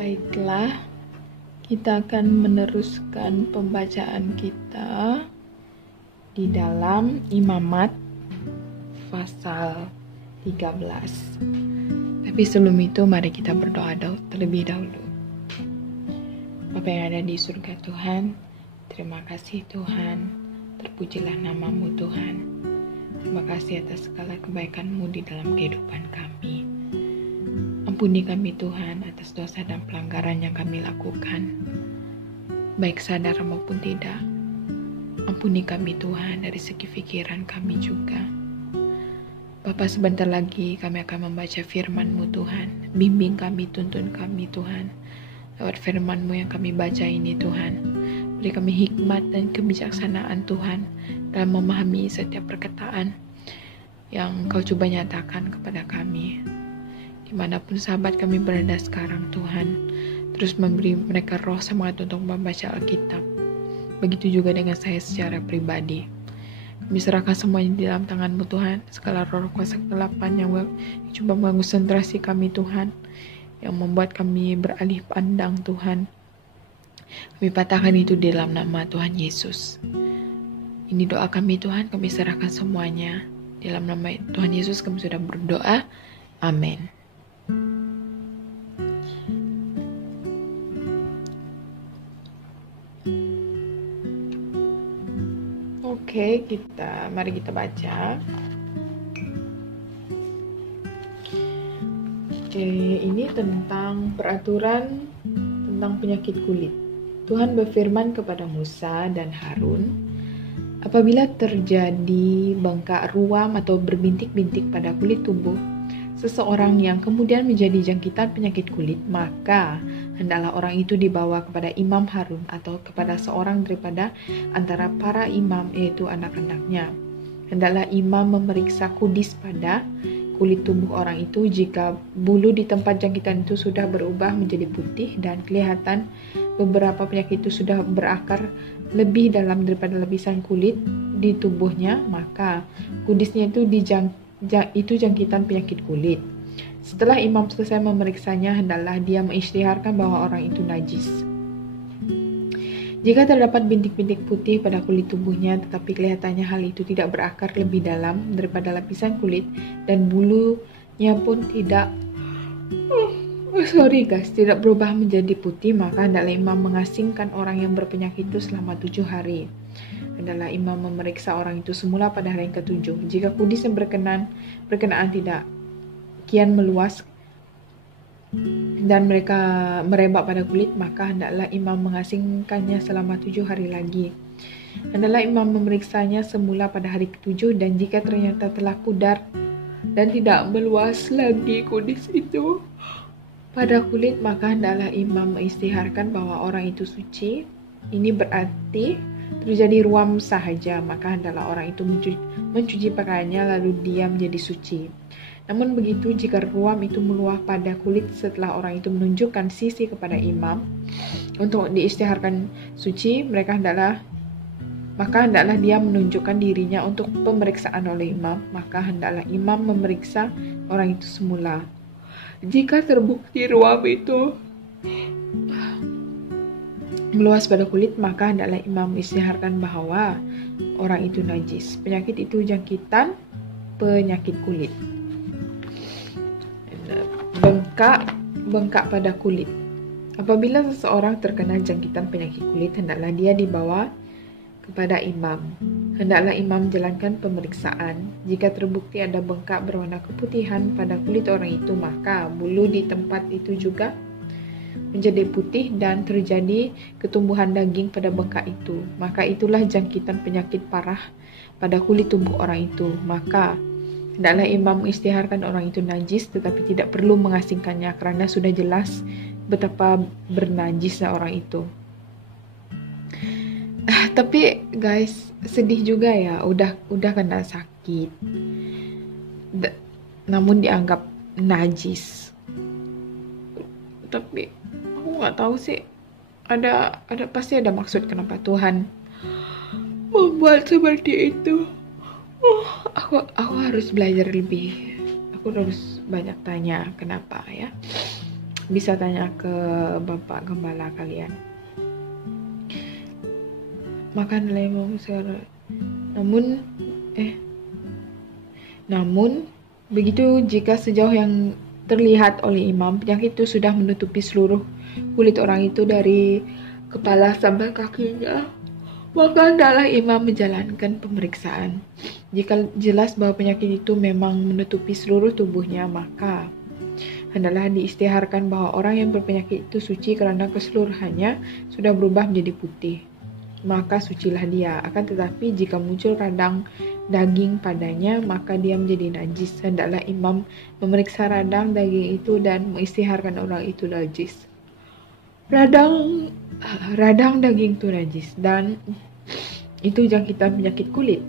Baiklah, kita akan meneruskan pembacaan kita di dalam Imamat pasal 13. Tapi sebelum itu mari kita berdoa terlebih dahulu. Bapa yang ada di surga Tuhan, terima kasih Tuhan, terpujilah nama-Mu Tuhan. Terima kasih atas segala kebaikan-Mu di dalam kehidupan kami. Ampuni kami Tuhan atas dosa dan pelanggaran yang kami lakukan, baik sadar maupun tidak. Ampuni kami Tuhan dari segi pikiran kami juga. Bapa, sebentar lagi kami akan membaca firman-Mu Tuhan. Bimbing kami, tuntun kami Tuhan. Lewat firman-Mu yang kami baca ini Tuhan. Beri kami hikmat dan kebijaksanaan Tuhan dalam memahami setiap perkataan yang Kau coba nyatakan kepada kami. Dimanapun sahabat kami berada sekarang Tuhan, terus memberi mereka roh semangat untuk membaca Alkitab. Begitu juga dengan saya secara pribadi. Kami serahkan semuanya di dalam tangan-Mu Tuhan, segala roh kuasa kegelapan yang coba mengganggu konsentrasi kami Tuhan, yang membuat kami beralih pandang Tuhan. Kami patahkan itu di dalam nama Tuhan Yesus. Ini doa kami Tuhan, kami serahkan semuanya. Di dalam nama Tuhan Yesus kami sudah berdoa. Amin. Oke, mari kita baca. Oke, ini tentang peraturan tentang penyakit kulit. Tuhan berfirman kepada Musa dan Harun, apabila terjadi bengkak ruam atau berbintik-bintik pada kulit tubuh seseorang yang kemudian menjadi jangkitan penyakit kulit, maka hendaklah orang itu dibawa kepada Imam Harun atau kepada seorang daripada antara para imam, yaitu anak-anaknya. Hendaklah imam memeriksa kudis pada kulit tubuh orang itu. Jika bulu di tempat jangkitan itu sudah berubah menjadi putih dan kelihatan beberapa penyakit itu sudah berakar lebih dalam daripada lapisan kulit di tubuhnya, maka kudisnya itu jangkitan penyakit kulit. Setelah imam selesai memeriksanya, hendaklah dia mengisytiharkan bahwa orang itu najis. Jika terdapat bintik-bintik putih pada kulit tubuhnya, tetapi kelihatannya hal itu tidak berakar lebih dalam daripada lapisan kulit, dan bulunya pun tidak berubah menjadi putih, maka hendaklah imam mengasingkan orang yang berpenyakit itu selama 7 hari. Hendaklah imam memeriksa orang itu semula pada hari yang ke-7. Jika kudis yang berkenaan tidak kian meluas dan mereka merebak pada kulit, maka hendaklah imam mengasingkannya selama 7 hari lagi. Hendaklah imam memeriksanya semula pada hari ke-7, dan jika ternyata telah pudar dan tidak meluas lagi kudis itu pada kulit, maka hendaklah imam mengisytiharkan bahwa orang itu suci. Ini berarti terjadi ruam sahaja, maka hendaklah orang itu mencuci pakaiannya lalu dia menjadi suci. Namun begitu, jika ruam itu meluah pada kulit setelah orang itu menunjukkan sisi kepada imam untuk diisytiharkan suci, maka hendaklah dia menunjukkan dirinya untuk pemeriksaan oleh imam, maka hendaklah imam memeriksa orang itu semula. Jika terbukti ruam itu meluas pada kulit, maka hendaklah imam mengisytiharkan bahwa orang itu najis. Penyakit itu jangkitan penyakit kulit. Bengkak pada kulit. Apabila seseorang terkena jangkitan penyakit kulit, hendaklah dia dibawa kepada imam. Hendaklah imam menjalankan pemeriksaan. Jika terbukti ada bengkak berwarna keputihan pada kulit orang itu, maka bulu di tempat itu juga menjadi putih dan terjadi ketumbuhan daging pada bengkak itu, maka itulah jangkitan penyakit parah pada kulit tubuh orang itu. Maka hendaklah imam mengisytiharkan orang itu najis, tetapi tidak perlu mengasingkannya karena sudah jelas betapa bernajisnya orang itu. Tapi guys, sedih juga ya, udah kena sakit namun dianggap najis. Tapi aku nggak tahu sih, pasti ada maksud kenapa Tuhan membuat seperti itu. Aku harus belajar lebih. Aku harus banyak tanya kenapa ya. bisa tanya ke Bapak Gembala kalian. Makan lemon sekarang. Namun begitu jika sejauh yang terlihat oleh imam, penyakit itu sudah menutupi seluruh kulit orang itu dari kepala sampai kakinya, maka hendaklah imam menjalankan pemeriksaan. Jika jelas bahwa penyakit itu memang menutupi seluruh tubuhnya, maka hendaklah diistiharkan bahwa orang yang berpenyakit itu suci karena keseluruhannya sudah berubah menjadi putih. Maka sucilah dia. Akan tetapi jika muncul radang daging padanya, maka dia menjadi najis. Hendaklah imam memeriksa radang daging itu dan mengistiharkan orang itu najis. Radang daging itu najis dan itu jangkitan penyakit kulit.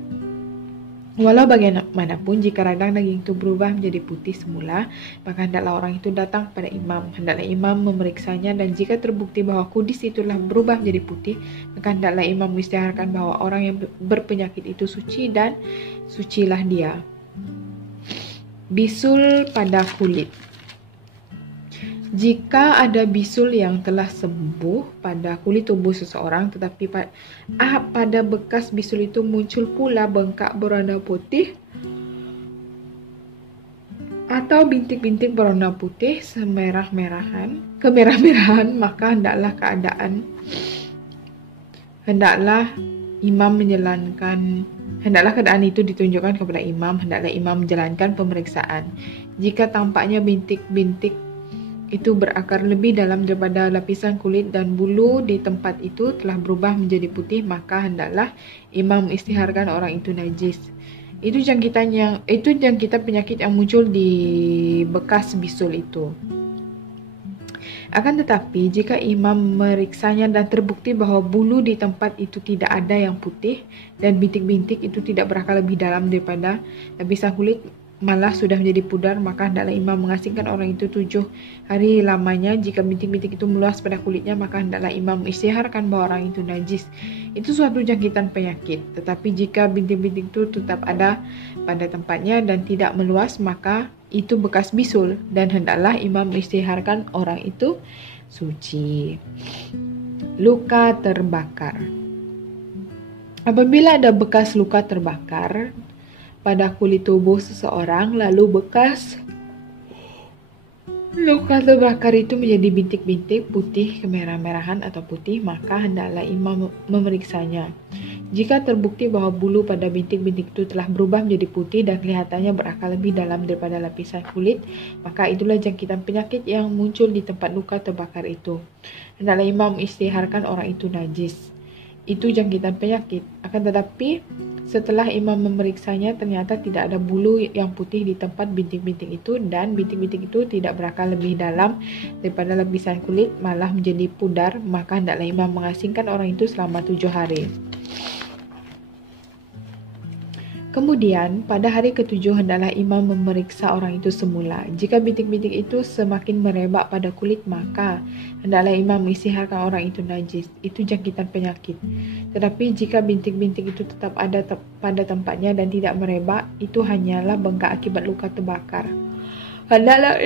Walau bagaimanapun, jika radang daging itu berubah menjadi putih semula, maka hendaklah orang itu datang kepada imam. Hendaklah imam memeriksanya, dan jika terbukti bahwa kudis itu telah berubah menjadi putih, maka hendaklah imam mengistiharkan bahwa orang yang berpenyakit itu suci dan sucilah dia. Bisul pada kulit. Jika ada bisul yang telah sembuh pada kulit tubuh seseorang, tetapi pada bekas bisul itu muncul pula bengkak berwarna putih atau bintik-bintik berwarna putih kemerah-merahan, maka hendaklah keadaan itu ditunjukkan kepada imam. Hendaklah imam menjalankan pemeriksaan. Jika tampaknya bintik-bintik itu berakar lebih dalam daripada lapisan kulit dan bulu di tempat itu telah berubah menjadi putih, maka hendaklah imam mengistiharkan orang itu najis. Itu jangkitan penyakit yang muncul di bekas bisul itu. Akan tetapi jika imam meriksanya dan terbukti bahwa bulu di tempat itu tidak ada yang putih dan bintik-bintik itu tidak berakar lebih dalam daripada lapisan kulit, malah sudah menjadi pudar, maka hendaklah imam mengasingkan orang itu 7 hari lamanya. Jika bintik-bintik itu meluas pada kulitnya, maka hendaklah imam mengistiharkan bahwa orang itu najis. Itu suatu jangkitan penyakit. Tetapi jika bintik-bintik itu tetap ada pada tempatnya dan tidak meluas, maka itu bekas bisul, dan hendaklah imam mengistiharkan orang itu suci. Luka terbakar. Apabila ada bekas luka terbakar pada kulit tubuh seseorang, lalu bekas luka terbakar itu menjadi bintik-bintik putih, kemerah-merahan atau putih, maka hendaklah imam memeriksanya. Jika terbukti bahwa bulu pada bintik-bintik itu telah berubah menjadi putih dan kelihatannya berakar lebih dalam daripada lapisan kulit, maka itulah jangkitan penyakit yang muncul di tempat luka terbakar itu. Hendaklah imam istiharkan orang itu najis. Itu jangkitan penyakit. Akan tetapi setelah imam memeriksanya, ternyata tidak ada bulu yang putih di tempat bintik-bintik itu, dan bintik-bintik itu tidak berakar lebih dalam daripada lapisan kulit, malah menjadi pudar, maka hendaklah imam mengasingkan orang itu selama 7 hari. Kemudian, pada hari ke-7 hendaklah imam memeriksa orang itu semula. Jika bintik-bintik itu semakin merebak pada kulit, maka hendaklah imam mengistiharkan orang itu najis. Itu jangkitan penyakit. Tetapi jika bintik-bintik itu tetap ada pada tempatnya dan tidak merebak, itu hanyalah bengkak akibat luka terbakar. Hendaklah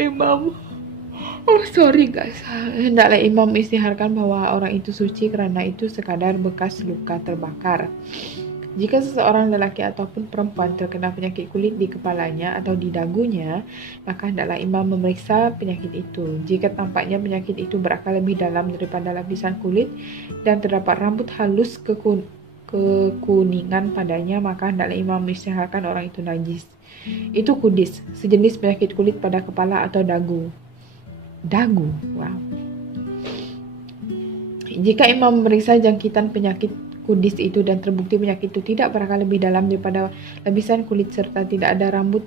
imam mengistiharkan bahwa orang itu suci kerana itu sekadar bekas luka terbakar. Jika seseorang lelaki ataupun perempuan terkena penyakit kulit di kepalanya atau di dagunya, maka hendaklah imam memeriksa penyakit itu. Jika tampaknya penyakit itu berakar lebih dalam daripada lapisan kulit dan terdapat rambut halus kekuningan padanya, maka hendaklah imam mengistiharkan orang itu najis. Itu kudis, sejenis penyakit kulit pada kepala atau dagu. Wow. Jika imam memeriksa jangkitan penyakit kudis itu dan terbukti penyakit itu tidak berakar lebih dalam daripada lapisan kulit serta tidak ada rambut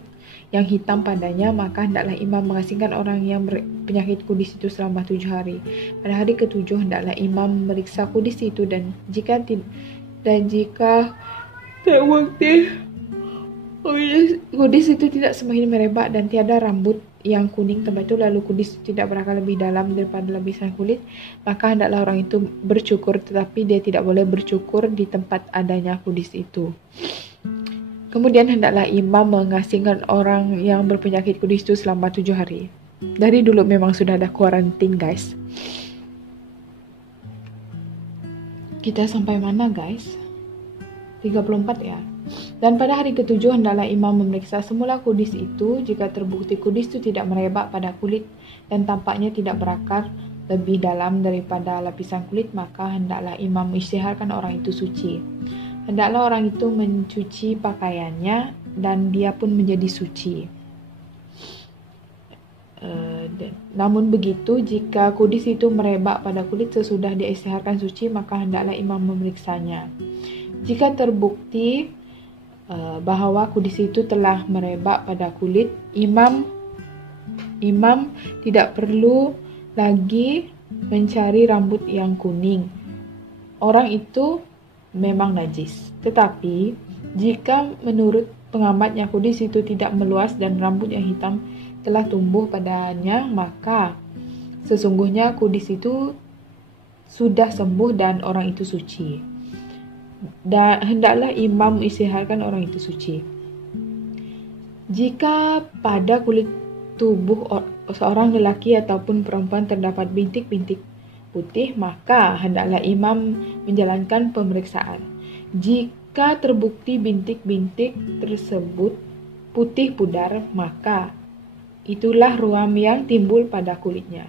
yang hitam padanya, maka hendaklah imam mengasingkan orang yang penyakit kudis itu selama 7 hari. Pada hari ke-7 hendaklah imam memeriksa kudis itu, dan jika terbukti kudis itu tidak semakin merebak dan tiada rambut yang kuning tempat itu, lalu kudis tidak berakar lebih dalam daripada lapisan kulit, maka hendaklah orang itu bercukur, tetapi dia tidak boleh bercukur di tempat adanya kudis itu. Kemudian hendaklah imam mengasingkan orang yang berpenyakit kudis itu selama 7 hari. Dari dulu memang sudah ada kuarantin, guys. Kita sampai mana, guys? 34 ya. Dan pada hari ketujuh hendaklah imam memeriksa semula kudis itu. Jika terbukti kudis itu tidak merebak pada kulit dan tampaknya tidak berakar lebih dalam daripada lapisan kulit, maka hendaklah imam mengisytiharkan orang itu suci. Hendaklah orang itu mencuci pakaiannya dan dia pun menjadi suci. Namun begitu, jika kudis itu merebak pada kulit sesudah diisytiharkan suci, maka hendaklah imam memeriksanya. Jika terbukti bahwa kudis itu telah merebak pada kulit, imam tidak perlu lagi mencari rambut yang kuning. Orang itu memang najis. Tetapi jika menurut pengamatnya kudis itu tidak meluas dan rambut yang hitam telah tumbuh padanya, maka sesungguhnya kudis itu sudah sembuh dan orang itu suci. Dan hendaklah imam mengisytiharkan orang itu suci. Jika pada kulit tubuh seorang lelaki ataupun perempuan terdapat bintik-bintik putih, maka hendaklah imam menjalankan pemeriksaan. Jika terbukti bintik-bintik tersebut putih pudar, maka itulah ruam yang timbul pada kulitnya,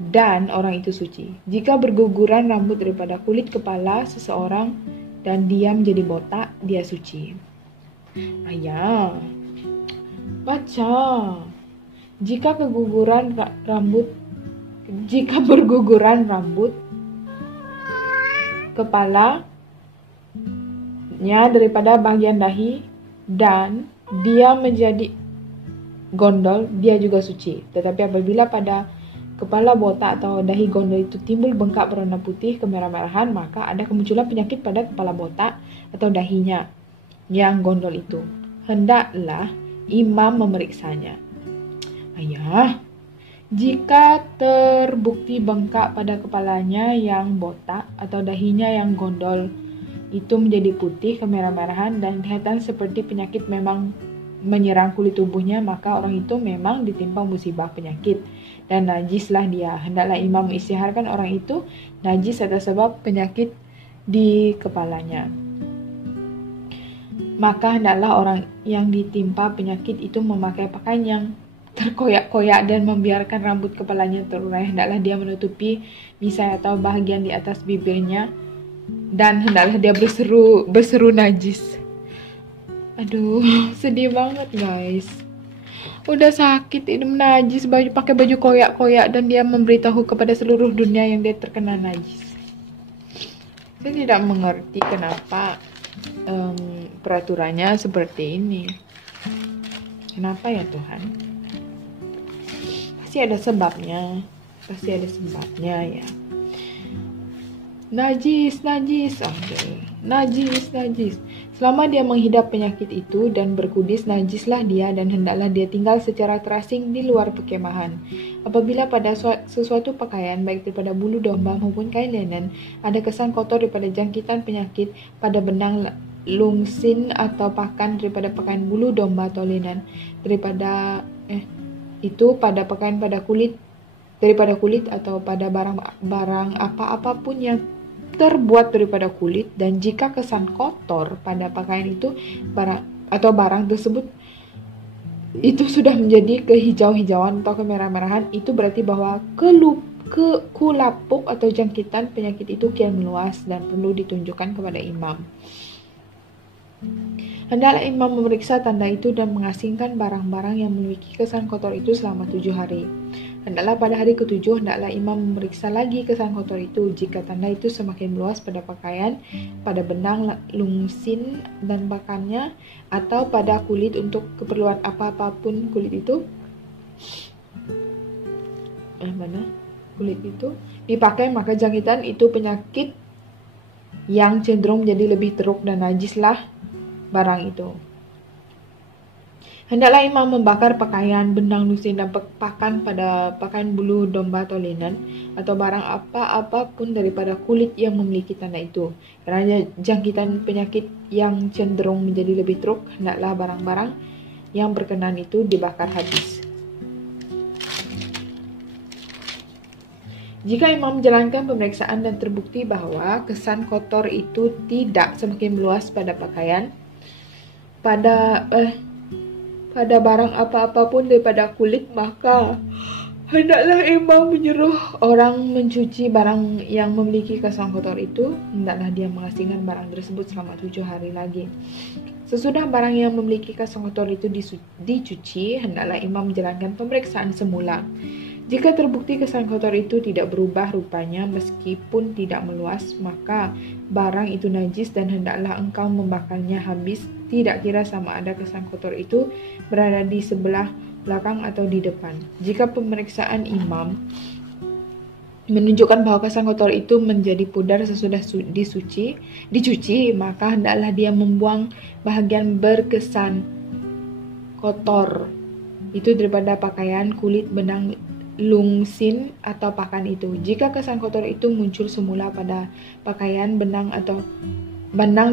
dan orang itu suci. Jika berguguran rambut daripada kulit kepala seseorang dan dia menjadi botak, dia suci. Ayah, baca. Jika berguguran rambut kepalanya daripada bagian dahi dan dia menjadi gondol, dia juga suci. Tetapi apabila pada kepala botak atau dahi gondol itu timbul bengkak berwarna putih kemerah-merahan, maka ada kemunculan penyakit pada kepala botak atau dahinya yang gondol itu. Hendaklah imam memeriksanya. Ayah, jika terbukti bengkak pada kepalanya yang botak atau dahinya yang gondol itu menjadi putih kemerah-merahan dan kelihatan seperti penyakit memang menyerang kulit tubuhnya, maka orang itu memang ditimpa musibah penyakit dan najislah dia. Hendaklah imam mengisytiharkan orang itu najis atas sebab penyakit di kepalanya. Maka hendaklah orang yang ditimpa penyakit itu memakai pakaian yang terkoyak-koyak dan membiarkan rambut kepalanya terurai. Hendaklah dia menutupi misai atau bahagian di atas bibirnya, dan hendaklah dia berseru najis. Aduh, sedih banget, guys. Udah sakit, ini najis, pakai baju koyak-koyak, dan dia memberitahu kepada seluruh dunia yang dia terkena najis. Saya tidak mengerti kenapa peraturannya seperti ini. Kenapa ya Tuhan? Pasti ada sebabnya ya. Najis. Aduh, najis. Selama dia menghidap penyakit itu dan berkudis, najislah dia dan hendaklah dia tinggal secara terasing di luar perkemahan. Apabila pada sesuatu pakaian, baik daripada bulu domba maupun kain linen, ada kesan kotor daripada jangkitan penyakit pada benang lungsin atau pakan daripada pakaian bulu domba atau linen, itu pada pakaian daripada kulit atau pada barang apapun yang terbuat daripada kulit, dan jika kesan kotor pada pakaian itu barang tersebut itu sudah menjadi kehijau-hijauan atau kemerah-merahan, itu berarti bahwa kulapuk atau jangkitan penyakit itu kian meluas dan perlu ditunjukkan kepada imam. Hendaklah imam memeriksa tanda itu dan mengasingkan barang-barang yang memiliki kesan kotor itu selama 7 hari. Hendaklah pada hari ketujuh, hendaklah imam memeriksa lagi kesan kotor itu. Jika tanda itu semakin meluas pada pakaian, pada benang lungsin dan pakannya, atau pada kulit untuk keperluan apapun kulit itu dipakai, maka jangkitan itu penyakit yang cenderung menjadi lebih teruk dan najislah barang itu. Hendaklah imam membakar pakaian, benang lusin dan pakan pada pakaian bulu domba atau linen atau barang apapun daripada kulit yang memiliki tanda itu. Kerana jangkitan penyakit yang cenderung menjadi lebih teruk, hendaklah barang-barang yang berkenan itu dibakar habis. Jika imam menjalankan pemeriksaan dan terbukti bahwa kesan kotor itu tidak semakin meluas pada pakaian, pada barang apa-apapun daripada kulit, maka hendaklah imam menyuruh orang mencuci barang yang memiliki kesan kotor itu. Hendaklah dia mengasingkan barang tersebut selama 7 hari lagi. Sesudah barang yang memiliki kesan kotor itu dicuci, hendaklah imam menjalankan pemeriksaan semula. Jika terbukti kesan kotor itu tidak berubah rupanya meskipun tidak meluas, maka barang itu najis dan hendaklah engkau membakarnya habis, tidak kira sama ada kesan kotor itu berada di sebelah belakang atau di depan. Jika pemeriksaan imam menunjukkan bahwa kesan kotor itu menjadi pudar sesudah dicuci, maka hendaklah dia membuang bahagian berkesan kotor itu daripada pakaian, kulit, benang, lungsin atau pakan itu. Jika kesan kotor itu muncul semula pada pakaian, benang,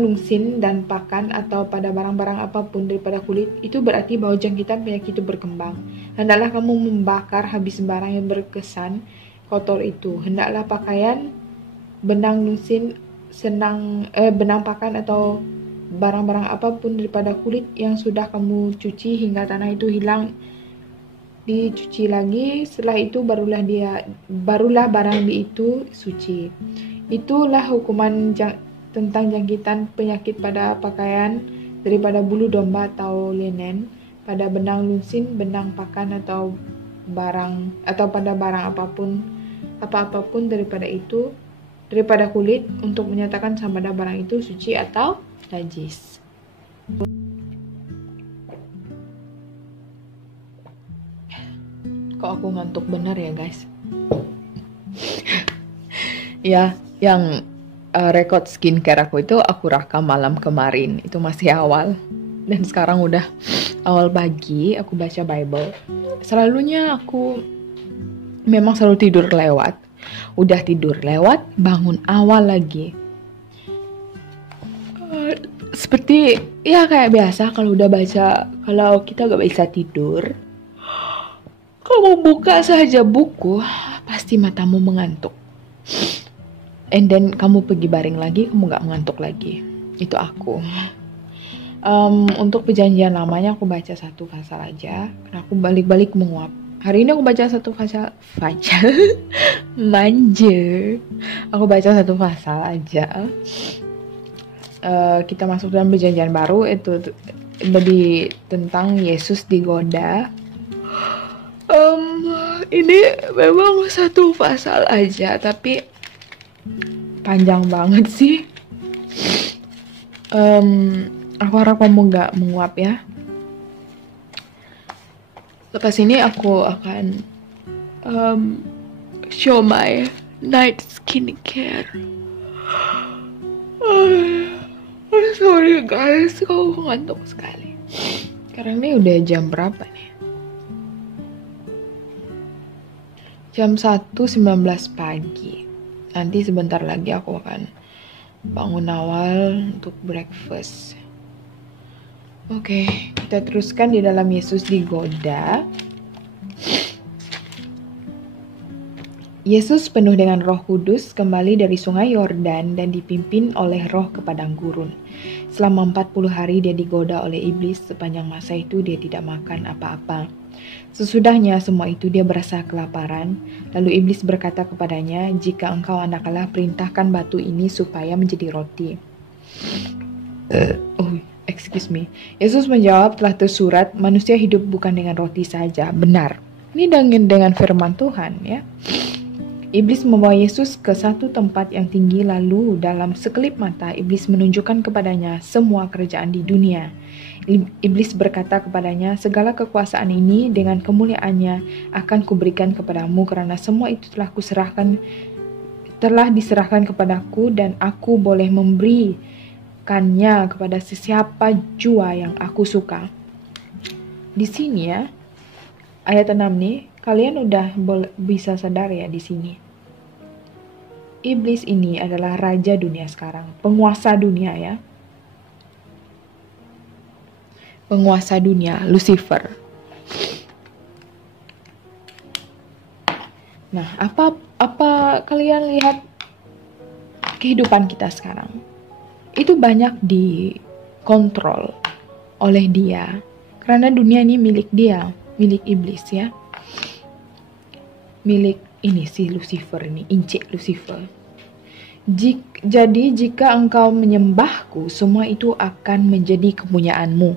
lungsin, dan pakan atau pada barang-barang apapun daripada kulit, itu berarti bahwa jangkitan penyakit itu berkembang. Hendaklah kamu membakar habis barang yang berkesan kotor itu. Hendaklah pakaian, benang, lungsin, benang, pakan atau barang-barang apapun daripada kulit yang sudah kamu cuci hingga tanah itu hilang dicuci lagi. Setelah itu barulah barang itu suci. Itulah hukuman tentang jangkitan penyakit pada pakaian daripada bulu domba atau linen, pada benang lungsin, benang pakan atau pada barang apapun daripada kulit, untuk menyatakan sama ada barang itu suci atau najis. Kok aku ngantuk bener ya guys? Ya, yang record skincare aku itu aku rekam malam kemarin. Itu masih awal. Dan sekarang udah awal pagi, aku baca Bible. Selalunya aku memang selalu tidur lewat. Udah tidur lewat, bangun awal lagi. Seperti ya kayak biasa kalau kita gak bisa tidur, kamu buka saja buku, pasti matamu mengantuk. And then kamu pergi baring lagi, kamu gak mengantuk lagi. Itu aku. Untuk perjanjian lamanya aku baca 1 pasal aja, karena aku balik-balik menguap. Hari ini aku baca 1 pasal. Manja. Aku baca 1 pasal aja. Kita masuk dalam perjanjian baru, itu lebih tentang Yesus digoda. Ini memang 1 pasal aja, tapi panjang banget sih. Aku harap kamu gak menguap ya. Lepas ini aku akan show my night skincare. Sorry guys, aku ngantuk sekali. Sekarang ini udah jam berapa nih? Jam 1.19 pagi. Nanti sebentar lagi aku akan bangun awal untuk breakfast. Oke, kita teruskan di dalam Yesus digoda. Yesus penuh dengan Roh Kudus kembali dari sungai Yordan dan dipimpin oleh Roh ke padang gurun. Selama 40 hari dia digoda oleh iblis, sepanjang masa itu dia tidak makan apa-apa. Sesudahnya semua itu dia berasa kelaparan. Lalu iblis berkata kepadanya, "Jika engkau anak Allah, perintahkan batu ini supaya menjadi roti." Excuse me. Yesus menjawab, "Telah tersurat, manusia hidup bukan dengan roti saja." Benar. Ini dengan firman Tuhan ya. Iblis membawa Yesus ke satu tempat yang tinggi, lalu dalam sekelip mata iblis menunjukkan kepadanya semua kerajaan di dunia. Iblis berkata kepadanya, "Segala kekuasaan ini dengan kemuliaannya akan kuberikan kepadamu, karena semua itu telah diserahkan kepadaku, dan aku boleh memberikannya kepada sesiapa jua yang aku suka." Di sini ya, ayat 6 nih, kalian udah bisa sadar ya di sini. Iblis ini adalah raja dunia sekarang, penguasa dunia ya. Penguasa dunia, Lucifer. Nah, apa kalian lihat kehidupan kita sekarang? Itu banyak dikontrol oleh dia. Karena dunia ini milik dia, milik iblis ya. Milik ini si Lucifer ini, incik Lucifer. Jadi jika engkau menyembahku, semua itu akan menjadi kepunyaanmu.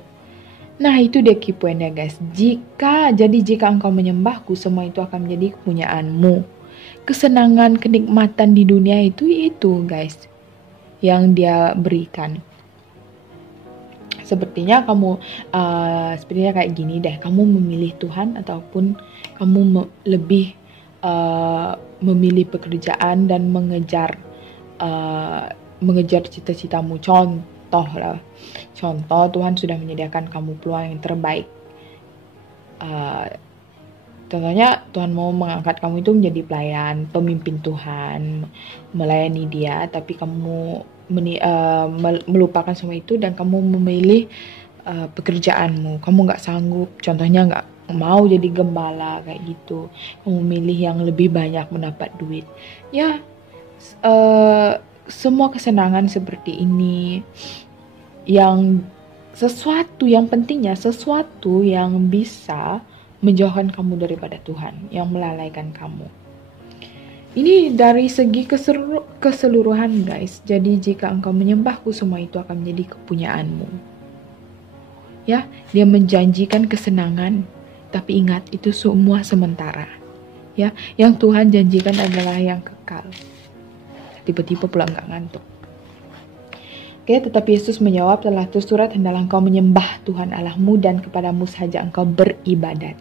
Nah, itu dia key point-nya guys. Jika engkau menyembahku, semua itu akan menjadi kepunyaanmu. Kesenangan, kenikmatan di dunia itu guys, yang dia berikan. Sepertinya kayak gini deh. Kamu memilih Tuhan ataupun kamu lebih memilih pekerjaan dan mengejar cita-citamu. Contoh, Tuhan sudah menyediakan kamu peluang yang terbaik. Contohnya Tuhan mau mengangkat kamu itu menjadi pelayan, pemimpin Tuhan, melayani dia, tapi kamu melupakan semua itu dan kamu memilih pekerjaanmu. Kamu nggak sanggup, contohnya nggak mau jadi gembala kayak gitu. Kamu memilih yang lebih banyak mendapat duit. Ya, semua kesenangan seperti ini, sesuatu yang bisa menjauhkan kamu daripada Tuhan, yang melalaikan kamu. Ini dari segi keseluruhan guys. Jadi jika engkau menyembahku, semua itu akan menjadi kepunyaanmu. Ya, dia menjanjikan kesenangan, tapi ingat itu semua sementara. Ya, yang Tuhan janjikan adalah yang kekal. Tiba-tiba pula nggak ngantuk. Oke, tetapi Yesus menjawab, telah tersurat, hendaklah engkau menyembah Tuhan Allahmu dan kepadamu sahaja engkau beribadat.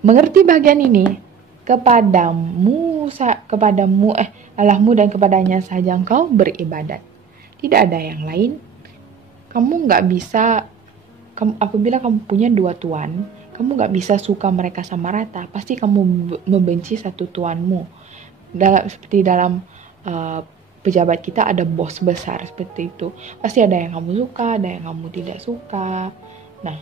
Mengerti bagian ini? Kepadamu Allahmu dan kepadanya sahaja engkau beribadat. Tidak ada yang lain. Kamu nggak bisa, apabila kamu punya dua tuan, kamu nggak bisa suka mereka sama rata. Pasti kamu membenci satu tuanmu. Seperti dalam pejabat kita ada bos besar seperti itu. Pasti ada yang kamu suka, ada yang kamu tidak suka. Nah,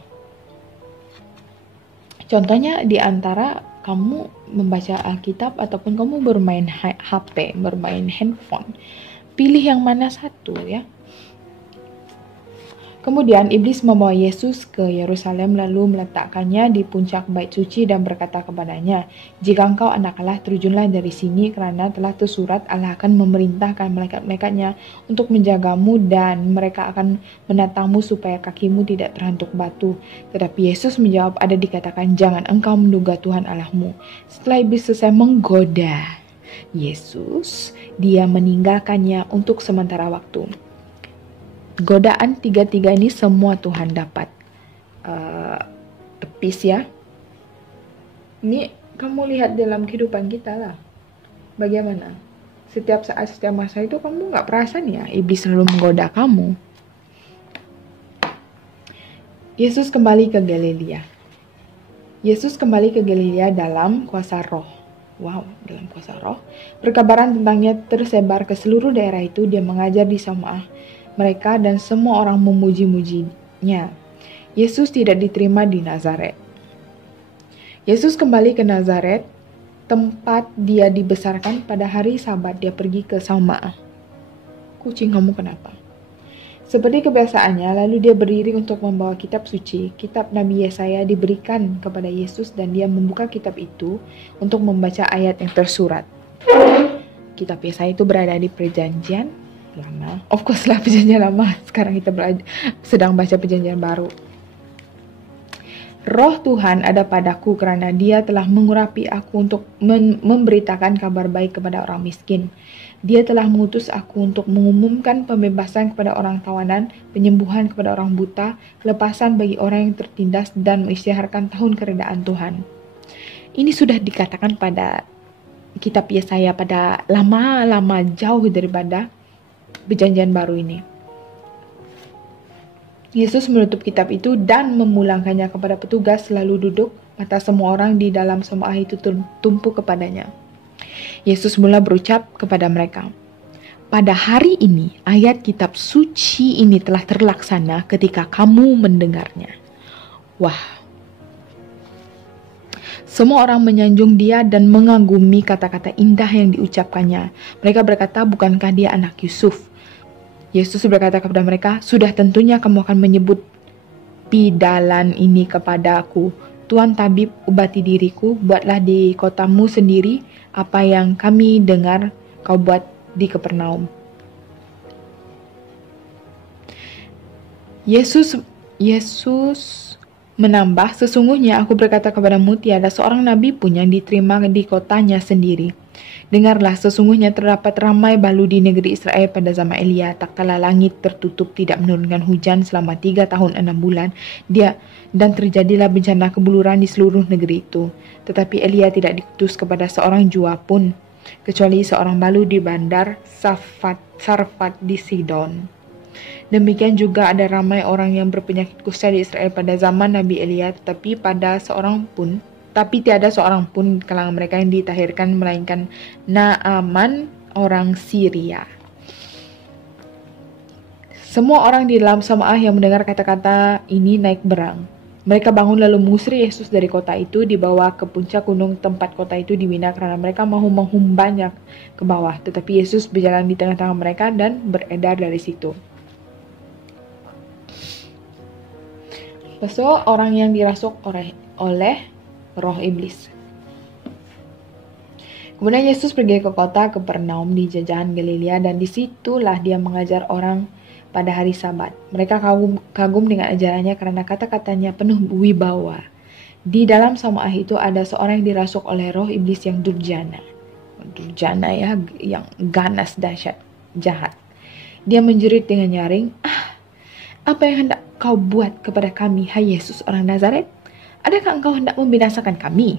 contohnya di antara kamu membaca Alkitab ataupun kamu bermain HP, bermain handphone. Pilih yang mana satu ya. Kemudian iblis membawa Yesus ke Yerusalem lalu meletakkannya di puncak bait suci dan berkata kepadanya, "Jika engkau anak Allah, terjunlah dari sini, karena telah tersurat, Allah akan memerintahkan malaikat-malaikatnya untuk menjagamu dan mereka akan menatangmu supaya kakimu tidak terhantuk batu." Tetapi Yesus menjawab, ada dikatakan, "Jangan engkau menduga Tuhan Allahmu." Setelah iblis selesai menggoda Yesus, dia meninggalkannya untuk sementara waktu. Godaan tiga-tiga ini semua Tuhan dapat tepis ya. Ini kamu lihat dalam kehidupan kita lah. Bagaimana? Setiap saat, setiap masa itu kamu gak perasan ya iblis selalu menggoda kamu. Yesus kembali ke Galilea. Yesus kembali ke Galilea dalam kuasa Roh. Wow, dalam kuasa Roh. Perkabaran tentangnya tersebar ke seluruh daerah itu. Dia mengajar di Samaria mereka dan semua orang memuji-mujinya. Yesus tidak diterima di Nazaret. Yesus kembali ke Nazaret, tempat dia dibesarkan. Pada hari Sabat dia pergi ke Samaria. Kucing kamu kenapa? Seperti kebiasaannya, lalu dia berdiri untuk membawa kitab suci. Kitab Nabi Yesaya diberikan kepada Yesus dan dia membuka kitab itu untuk membaca ayat yang tersurat. Kitab Yesaya itu berada di Perjanjian Lama. Of course lah, Perjanjian Lama. Sekarang kita sedang baca Perjanjian Baru. Roh Tuhan ada padaku karena dia telah mengurapi aku untuk memberitakan kabar baik kepada orang miskin. Dia telah mengutus aku untuk mengumumkan pembebasan kepada orang tawanan, penyembuhan kepada orang buta, lepasan bagi orang yang tertindas, dan mengisytiharkan tahun keredaan Tuhan. Ini sudah dikatakan pada kitab Yesaya pada lama jauh daripada Perjanjian Baru ini. Yesus menutup kitab itu dan memulangkannya kepada petugas, lalu duduk. Mata semua orang di dalam Samaria itu tertumpu kepadanya. Yesus mula berucap kepada mereka, "Pada hari ini ayat kitab suci ini telah terlaksana ketika kamu mendengarnya." Wah. Semua orang menyanjung dia dan mengagumi kata-kata indah yang diucapkannya. Mereka berkata, bukankah dia anak Yusuf? Yesus berkata kepada mereka, sudah tentunya kamu akan menyebut pidalan ini kepada aku. Tuan tabib, obati diriku, buatlah di kotamu sendiri apa yang kami dengar kau buat di Kapernaum. Yesus menambah, sesungguhnya aku berkata kepadamu, tiada seorang nabi pun yang diterima di kotanya sendiri. Dengarlah, sesungguhnya terdapat ramai balu di negeri Israel pada zaman Elia, tak kala langit tertutup tidak menurunkan hujan selama 3 tahun 6 bulan, dan terjadilah bencana kebuluran di seluruh negeri itu. Tetapi Elia tidak diutus kepada seorang jua pun, kecuali seorang balu di bandar Sarfat di Sidon. Demikian juga ada ramai orang yang berpenyakit kusta di Israel pada zaman Nabi Elia, tapi tiada seorang pun kalangan mereka yang ditahirkan melainkan Naaman orang Syria. Semua orang di dalam Samaah yang mendengar kata-kata ini naik berang. Mereka bangun lalu mengusir Yesus dari kota itu, dibawa ke puncak gunung tempat kota itu dibina karena mereka mahu menghumbannya ke bawah. Tetapi Yesus berjalan di tengah-tengah mereka dan beredar dari situ. Besok orang yang dirasuk oleh roh iblis. Kemudian Yesus pergi ke kota Kapernaum di jajahan Galilea, dan disitulah dia mengajar orang pada hari Sabat. Mereka kagum dengan ajarannya karena kata-katanya penuh wibawa. Di dalam Samaah itu ada seorang yang dirasuk oleh roh iblis yang durjana. Durjana ya, yang ganas, dahsyat, jahat. Dia menjerit dengan nyaring, apa yang hendak kau buat kepada kami, hai Yesus orang Nazaret? Adakah engkau hendak membinasakan kami?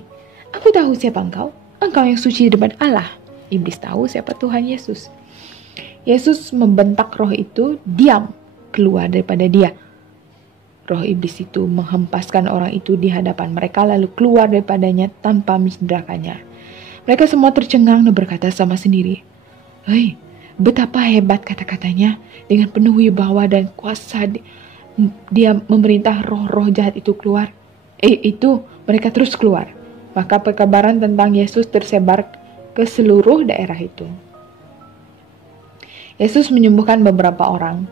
Aku tahu siapa engkau. Engkau yang suci di depan Allah. Iblis tahu siapa Tuhan Yesus. Yesus membentak roh itu, diam, keluar daripada dia. Roh iblis itu menghempaskan orang itu di hadapan mereka, lalu keluar daripadanya tanpa mencenderakanya. Mereka semua tercengang dan berkata sama sendiri, hei, betapa hebat kata-katanya, dengan penuh wibawa dan kuasa dia memerintah roh-roh jahat itu keluar. Mereka terus keluar. Maka perkabaran tentang Yesus tersebar ke seluruh daerah itu. Yesus menyembuhkan beberapa orang.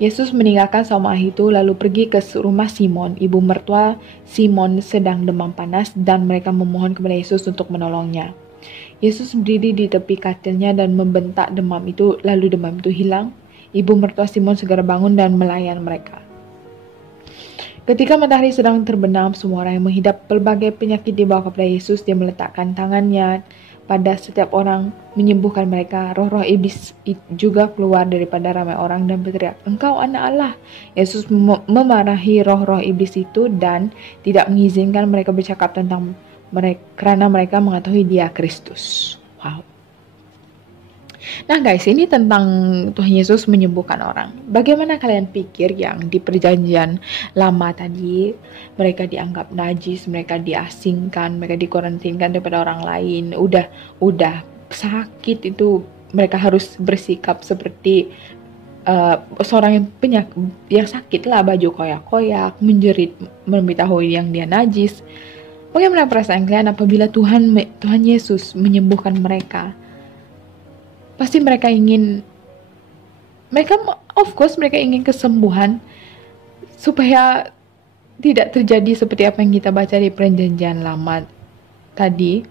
Yesus meninggalkan Samaah itu lalu pergi ke rumah Simon. Ibu mertua Simon sedang demam panas dan mereka memohon kepada Yesus untuk menolongnya. Yesus berdiri di tepi katilnya dan membentak demam itu, lalu demam itu hilang. Ibu mertua Simon segera bangun dan melayan mereka. Ketika matahari sedang terbenam, semua orang yang menghidap berbagai penyakit dibawa kepada Yesus. Dia meletakkan tangannya pada setiap orang, menyembuhkan mereka. Roh-roh iblis juga keluar daripada ramai orang dan berteriak, engkau anak Allah. Yesus memarahi roh-roh iblis itu dan tidak mengizinkan mereka bercakap tentang mereka karena mereka mengetahui dia Kristus. Wow. Nah guys, ini tentang Tuhan Yesus menyembuhkan orang. Bagaimana kalian pikir yang di perjanjian lama tadi, mereka dianggap najis, mereka diasingkan, mereka dikarantinkan daripada orang lain, udah sakit itu mereka harus bersikap seperti seorang yang sakit lah, baju koyak-koyak, menjerit, memberitahu yang dia najis. Bagaimana perasaan kalian apabila Tuhan Yesus menyembuhkan mereka? Pasti mereka ingin kesembuhan supaya tidak terjadi seperti apa yang kita baca di perjanjian lama tadi.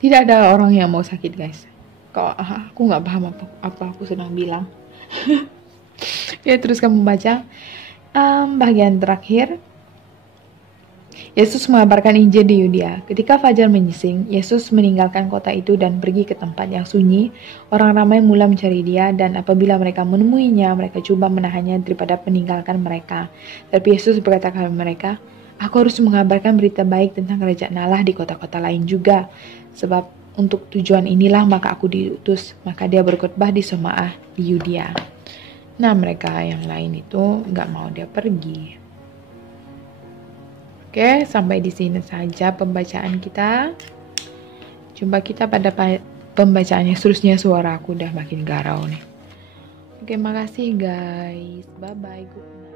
Tidak ada orang yang mau sakit guys. Aku gak paham apa aku sedang bilang. Ya, teruskan membaca bagian terakhir. Yesus mengabarkan Injil di Yudea. Ketika fajar menyising, Yesus meninggalkan kota itu dan pergi ke tempat yang sunyi. Orang ramai mula mencari dia, dan apabila mereka menemuinya, mereka coba menahannya daripada meninggalkan mereka. Tapi Yesus berkata kepada mereka, aku harus mengabarkan berita baik tentang kerajaan Allah di kota-kota lain juga. Sebab untuk tujuan inilah maka aku diutus. Maka dia berkhotbah di Samaah di Yudea. Nah, mereka yang lain itu gak mau dia pergi. Oke, sampai di sini saja pembacaan kita. Jumpa kita pada pembacaan yang seterusnya. Suara aku udah makin garau nih. Oke, makasih guys. Bye-bye. Good night.